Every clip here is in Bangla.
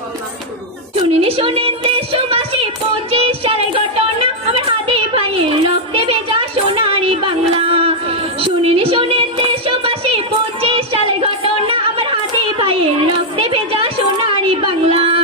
শুনিনি, শুনেন দেশবাসী পঁচিশ সালের ঘটনা। আমার হাতে ভাইয়ের রক্তে ভেজা সোনারি বাংলা। শুনিনি, শুনেন দেশবাসী পঁচিশ সালের ঘটনা। আমার হাতে ভাইয়ের রক্তে ভেজা সোনারি বাংলা।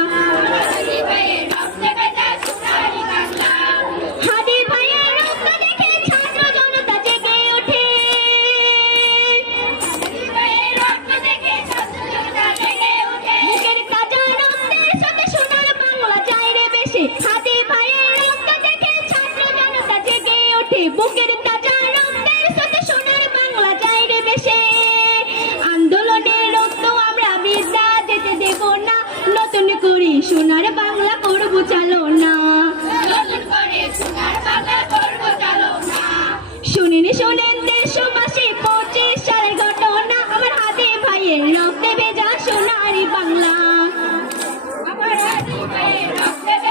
বেশে হাদি ভাইয়ের রক্ত দেখে ছাত্র জনতা জেগে ওঠে। বুকের কাজা রক্তের সাথে সোনার বাংলা যায় রে বেশে। আন্দোলনের রক্ত আমরা বৃদ্ধা যেতে দেব না। নতুন করে সোনার বাংলা করব চালো না। শুনিনি শোনেন দেশবাসী পঁচিশ সালের ঘটনা। আমার হাতে ভাইয়ের রক্তে ভেজা সোনারি বাংলা। হাতে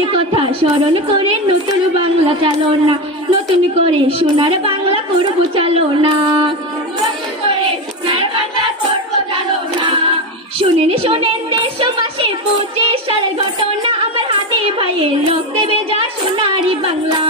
তাদের কথা স্মরণ করে নতুন বাংলা চালনা, নতুন করে সোনার বাংলা করব চালনা। শুনেন, শোনেন দেশবাসী পঁচিশ সালের ঘটনা, আমার হাতে ভাইয়ের লোক দেবে যা সোনারি বাংলা।